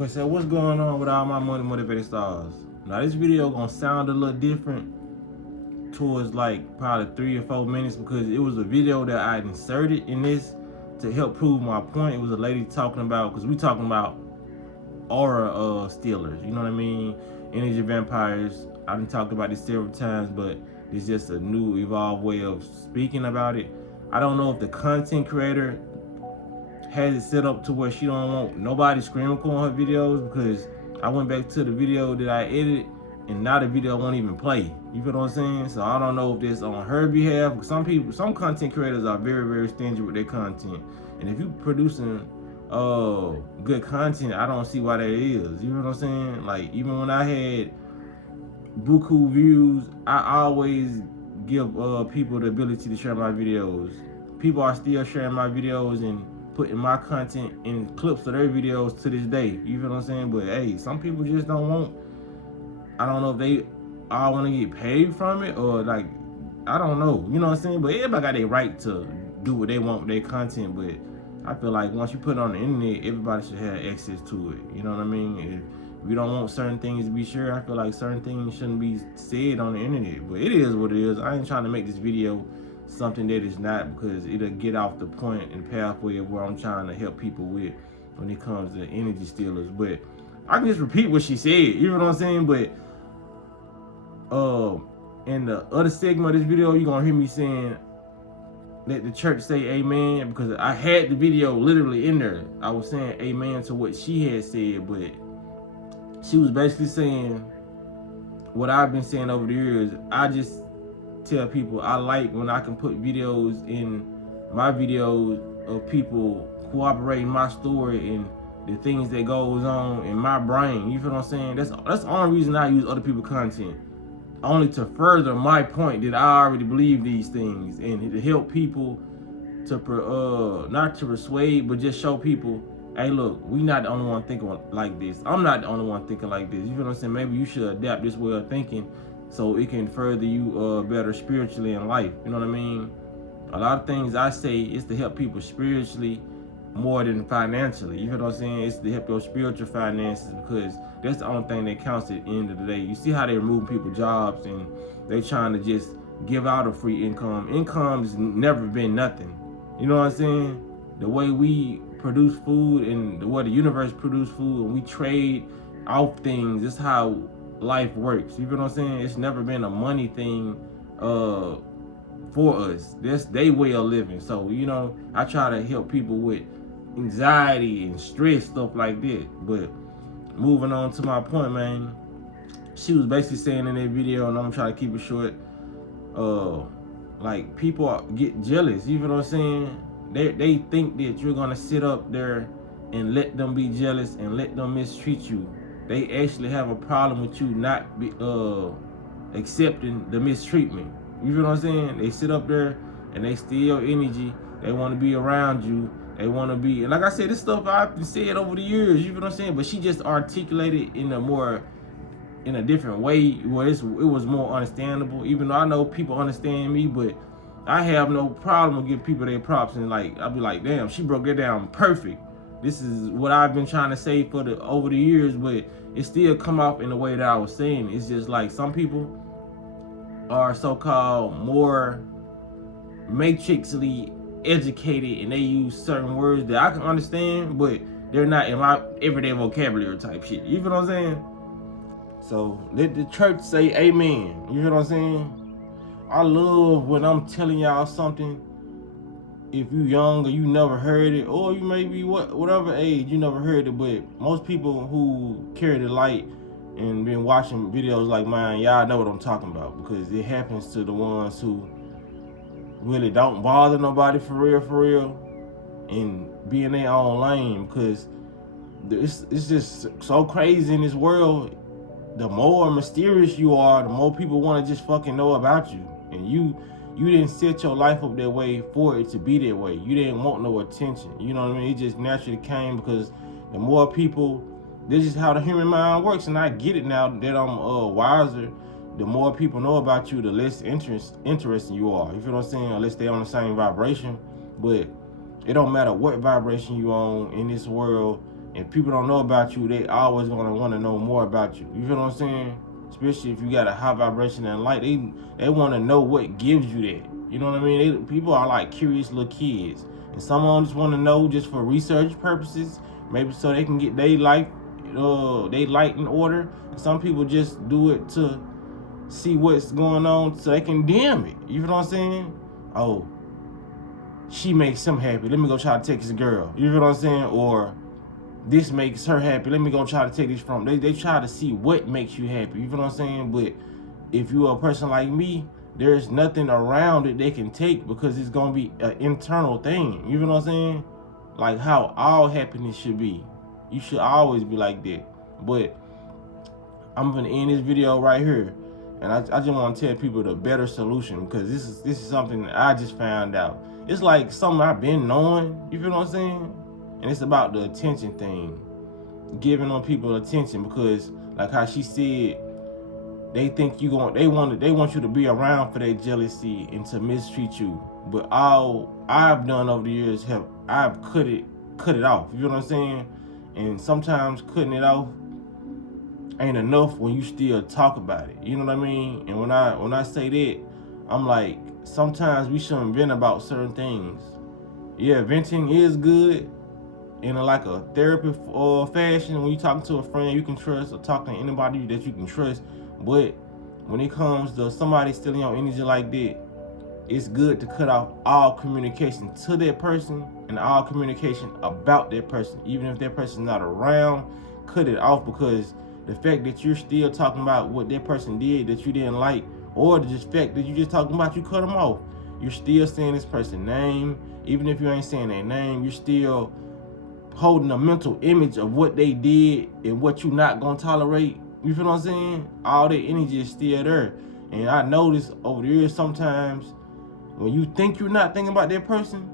Okay, so what's going on with all my money motivated stars? Now this video gonna sound a little different towards like probably 3 or 4 minutes because it was a video that I inserted in this to help prove my point. It was a lady talking about, because we talking about aura stealers, you know what I mean? Energy vampires. I done talked about this several times, but it's just a new evolved way of speaking about it. I don't know if the content creator has it set up to where she don't want nobody screaming on her videos, because I went back to the video that I edited and now the video won't even play. You feel what I'm saying? So I don't know if this on her behalf. Some content creators are very, very stingy with their content. And if you producing good content, I don't see why that is. You know what I'm saying? Like, even when I had buku views, I always give people the ability to share my videos. People are still sharing my videos and putting my content in clips of their videos to this day. You feel what I'm saying? But hey, some people just don't want. I don't know if they all want to get paid from it, or like, I don't know. You know what I'm saying? But everybody got their right to do what they want with their content. But I feel like once you put it on the internet, everybody should have access to it. You know what I mean? If we don't want certain things to be shared, I feel like certain things shouldn't be said on the internet. But it is what it is. I ain't trying to make this video something that is not, because it'll get off the point and pathway of where I'm trying to help people with when it comes to energy stealers. But I can just repeat what she said. You know what I'm saying? But in the other segment of this video, you're gonna hear me saying, let the church say amen, because I had the video literally in there. I was saying amen to what she had said, but she was basically saying what I've been saying over the years. I just tell people I like when I can put videos in my videos of people cooperating my story and the things that goes on in my brain. You feel what I'm saying? That's the only reason I use other people's content. Only to further my point that I already believe these things, and to help people to not to persuade, but just show people, hey, look, we not the only one thinking like this. I'm not the only one thinking like this. You feel what I'm saying? Maybe you should adapt this way of thinking so it can further you better spiritually in life. You know what I mean? A lot of things I say is to help people spiritually more than financially. You feel what I'm saying? It's to help your spiritual finances, because that's the only thing that counts at the end of the day. You see how they removing people jobs and they trying to just give out a free income. Income's never been nothing. You know what I'm saying? The way we produce food and the way the universe produce food and we trade off things, this is how life works. You feel what I'm saying? It's never been a money thing for us. That's their way of living. So, you know, I try to help people with anxiety and stress, stuff like that. But moving on to my point, man, she was basically saying in that video, and I'm trying to keep it short, like, people get jealous. You feel what I'm saying? They think that you're gonna sit up there and let them be jealous and let them mistreat you. They actually have a problem with you not be, accepting the mistreatment. You feel what I'm saying? They sit up there and they steal energy. They want to be around you. They want to be, and like I said, this stuff I've said over the years. You feel what I'm saying? But she just articulated in a different way where it was more understandable. Even though I know people understand me, but I have no problem with giving people their props, and like, I'll be like, damn, she broke it down perfect. This is what I've been trying to say over the years, but it still come off in the way that I was saying. It's just like some people are so-called more matrixly educated and they use certain words that I can understand, but they're not in my everyday vocabulary type shit. You feel what I'm saying? So let the church say amen. You feel what I'm saying? I love when I'm telling y'all something. If you young or you never heard it, or you may be whatever age you never heard it, but most people who carry the light and been watching videos like mine, y'all know what I'm talking about, because it happens to the ones who really don't bother nobody for real, and be in their own lane, because it's just so crazy in this world. The more mysterious you are, the more people want to just fucking know about you, and you didn't set your life up that way for it to be that way. You didn't want no attention. You know what I mean? It just naturally came, because the more people, this is how the human mind works, and I get it now that I'm wiser. The more people know about you, the less interesting you are. You feel what I'm saying? Unless they on the same vibration. But it don't matter what vibration you on in this world. if people don't know about you, they always gonna want to know more about you. You feel what I'm saying? Especially if you got a high vibration and light, they want to know what gives you that. You know what I mean? People are like curious little kids, and some of them just want to know just for research purposes, maybe so they can get they light in order. Some people just do it to see what's going on so they can dim it. You feel what I'm saying? Oh, she makes him happy. Let me go try to take this girl. You feel what I'm saying? Or this makes her happy. Let me go try to take this from. They try to see what makes you happy. You feel what I'm saying? But if you're a person like me, there's nothing around it they can take because it's gonna be an internal thing. You feel what I'm saying? Like how all happiness should be. You should always be like that. But I'm gonna end this video right here, and I just want to tell people the better solution because this is something that I just found out. It's like something I've been knowing. You feel what I'm saying? And it's about the attention thing, giving on people attention because, like how she said, they think they want you to be around for their jealousy and to mistreat you. But all I've done over the years I've cut it off. You know what I'm saying? And sometimes cutting it off ain't enough when you still talk about it. You know what I mean? And when I say that, I'm like, sometimes we shouldn't vent about certain things. Yeah, venting is good in like a therapy fashion. When you talking to a friend you can trust or talking to anybody that you can trust. But when it comes to somebody stealing your energy like that, it's good to cut off all communication to that person and all communication about that person. Even if that person's not around, cut it off, because the fact that you're still talking about what that person did that you didn't like, or the just fact that you just talking about, you cut them off. You're still saying this person's name. Even if you ain't saying their name, you're still holding a mental image of what they did and what you're not gonna tolerate. You feel what I'm saying? All that energy is still there. And I noticed over the years, sometimes when you think you're not thinking about that person,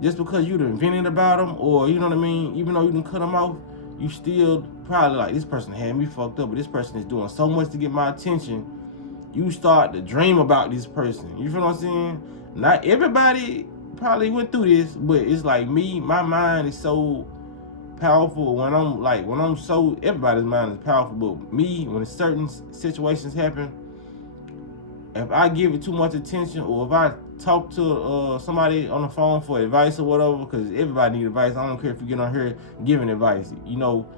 just because you done vented about them, or you know what I mean, even though you done cut them off, you still probably like, this person had me fucked up, but this person is doing so much to get my attention. You start to dream about this person. You feel what I'm saying? Not everybody probably went through this, but it's like me, my mind is so powerful when I'm so, everybody's mind is powerful, but me, when certain situations happen, if I give it too much attention, or if I talk to somebody on the phone for advice or whatever, because everybody needs advice. I don't care if you get on here giving advice. You know,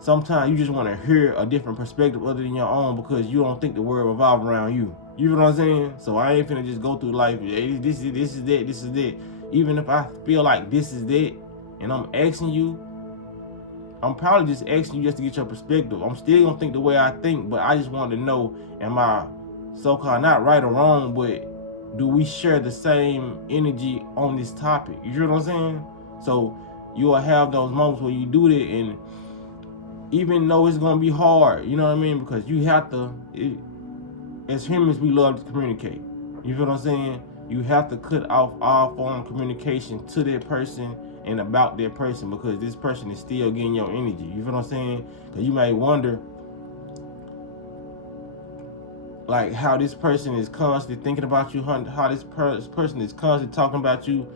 sometimes you just want to hear a different perspective other than your own, because you don't think the world revolves around you. You know what I'm saying? So I ain't finna just go through life, hey, this is that. Even if I feel like this is that, and I'm asking you, I'm probably just asking you just to get your perspective. I'm still gonna think the way I think, but I just wanted to know, am I so-called not right or wrong, but do we share the same energy on this topic? You know what I'm saying? So you'll have those moments where you do that, and even though it's gonna be hard, you know what I mean? Because you have to, as humans, we love to communicate. You feel what I'm saying? You have to cut off all form of communication to that person and about that person, because this person is still getting your energy. You feel what I'm saying? Because you may wonder, like, how this person is constantly thinking about you, how this person is constantly talking about you.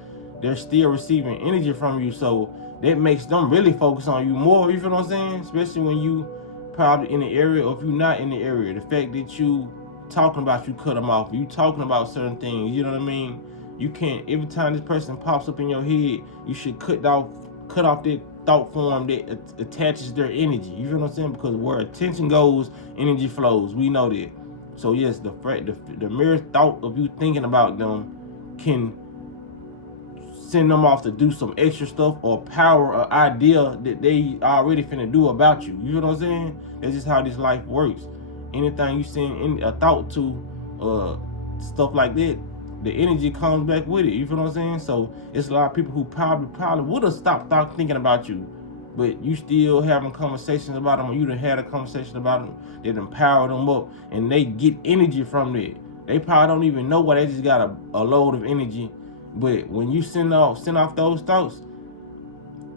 They're still receiving energy from you, so that makes them really focus on you more. You feel what I'm saying? Especially when you probably in the area, or if you're not in the area. The fact that you talking about, you cut them off. You talking about certain things, you know what I mean? You can't, every time this person pops up in your head, you should cut off that thought form that attaches their energy. You feel what I'm saying? Because where attention goes, energy flows. We know that. So yes, the mere thought of you thinking about them can send them off to do some extra stuff, or power an idea that they already finna do about you. You know what I'm saying? That's just how this life works. Anything you send a thought to, stuff like that, the energy comes back with it. You feel what I'm saying? So it's a lot of people who probably would have stopped thinking about you, but you still having conversations about them, or you done had a conversation about them that empower them up, and they get energy from that. They probably don't even know why, they just got a load of energy. But when you send off those thoughts,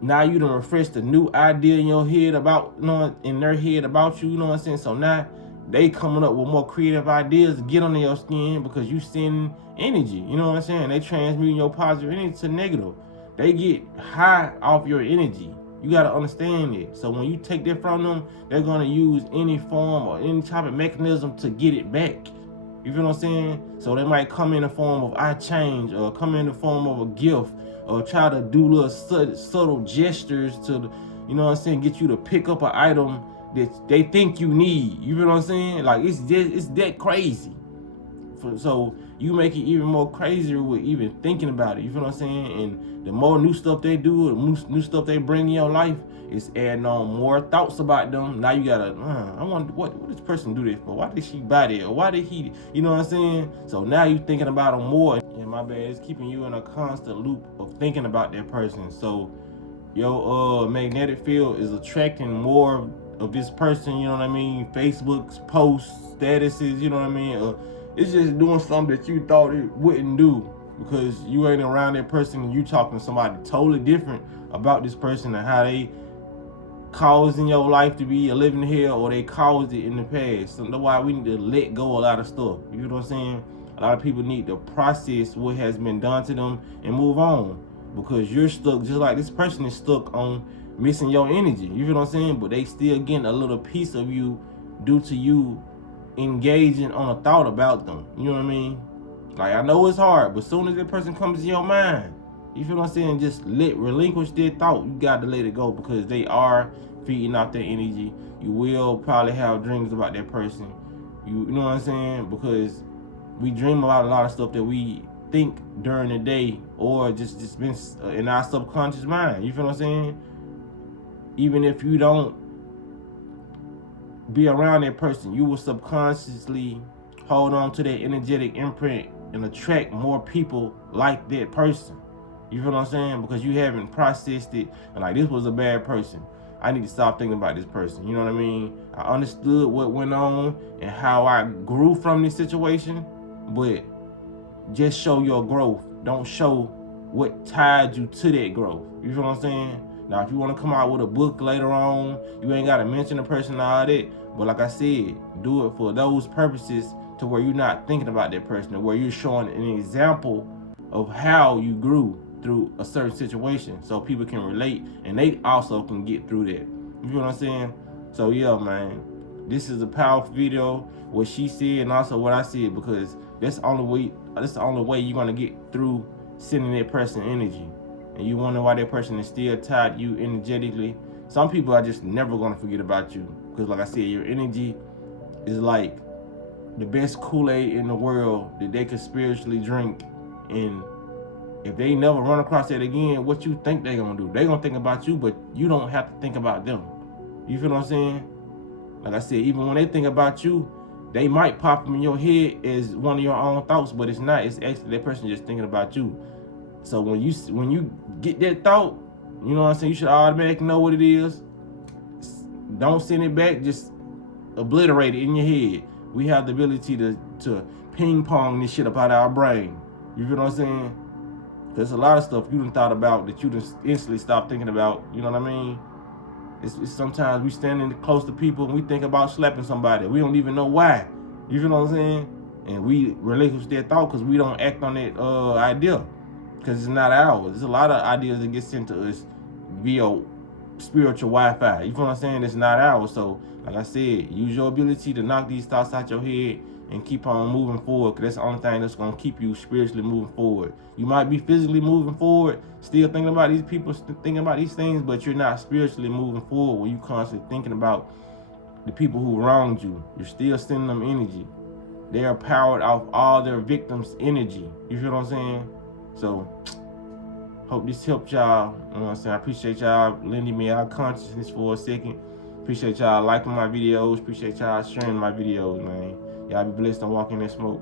now you done refreshed a new idea in your head about, in their head about you, you know what I'm saying? So now they coming up with more creative ideas to get under your skin, because you send energy, you know what I'm saying? They transmuting your positive energy to negative. They get high off your energy. You gotta understand it. So when you take that from them, they're gonna use any form or any type of mechanism to get it back. You feel what I'm saying? So they might come in the form of I change, or come in the form of a gift, or try to do little subtle gestures to, you know what I'm saying, get you to pick up an item that they think you need. You feel what I'm saying? Like it's that crazy. So you make it even more crazier with even thinking about it. You feel what I'm saying? And the more new stuff they do, the new stuff they bring in your life, it's adding on more thoughts about them. Now you gotta, I wonder what this person do this for? Why did she buy that? Or why did he? You know what I'm saying? So now you thinking about them more. And my bad, it's keeping you in a constant loop of thinking about that person. So your magnetic field is attracting more of this person. You know what I mean? Facebook's posts, statuses. You know what I mean? It's just doing something that you thought it wouldn't do because you ain't around that person and you talking to somebody totally different about this person and how they causing your life to be a living hell, or they caused it in the past. So that's why we need to let go a lot of stuff. You know what I'm saying? A lot of people need to process what has been done to them and move on, because you're stuck just like this person is stuck on missing your energy. You feel what I'm saying? But they still getting a little piece of you due to you engaging on a thought about them. You know what I mean? Like, I know it's hard, but as soon as that person comes in your mind, you feel what I'm saying, just relinquish their thought. You got to let it go, because they are feeding off their energy. You will probably have dreams about that person. You know what I'm saying? Because we dream about a lot of stuff that we think during the day, or just been in our subconscious mind. You feel what I'm saying? Even if you don't be around that person, you will subconsciously hold on to that energetic imprint and attract more people like that person. You feel what I'm saying? Because you haven't processed it and like, this was a bad person, I need to stop thinking about this person. You know what I mean? I understood what went on and how I grew from this situation, but just show your growth. Don't show what tied you to that growth. You feel what I'm saying? Now, if you want to come out with a book later on, you ain't got to mention the person and all that. But like I said, do it for those purposes, to where you're not thinking about that person, or where you're showing an example of how you grew through a certain situation, so people can relate and they also can get through that. You feel what I'm saying? So yeah, man, this is a powerful video, what she said and also what I said, because that's the only way you're gonna get through sending that person energy. And you wonder why that person is still tied to you energetically. Some people are just never gonna forget about you, because like I said, your energy is like the best Kool-Aid in the world that they could spiritually drink. And if they never run across that again, what you think they gonna do? They gonna think about you, but you don't have to think about them. You feel what I'm saying? Like I said, even when they think about you, they might pop them in your head as one of your own thoughts, but it's not. It's actually that person just thinking about you. So when you get that thought, you know what I'm saying, you should automatically know what it is. Don't send it back, just obliterate it in your head. We have the ability to ping pong this shit up out of our brain. You feel what I'm saying? There's a lot of stuff you done thought about that you just instantly stop thinking about. You know what I mean? It's sometimes we standing close to people and we think about slapping somebody. We don't even know why. You feel what I'm saying? And we relinquish that thought because we don't act on that idea, because it's not ours. There's a lot of ideas that get sent to us via spiritual Wi-Fi. You feel what I'm saying? It's not ours. So, like I said, use your ability to knock these thoughts out your head and keep on moving forward, because that's the only thing that's going to keep you spiritually moving forward. You might be physically moving forward, still thinking about these people, thinking about these things, but you're not spiritually moving forward when you constantly thinking about the people who wronged you. You're still sending them energy. They are powered off all their victims' energy. You feel what I'm saying? So, hope this helped y'all. You know what I'm saying? I appreciate y'all lending me our consciousness for a second. Appreciate y'all liking my videos. Appreciate y'all sharing my videos, man. Y'all be blessed and walk in that smoke.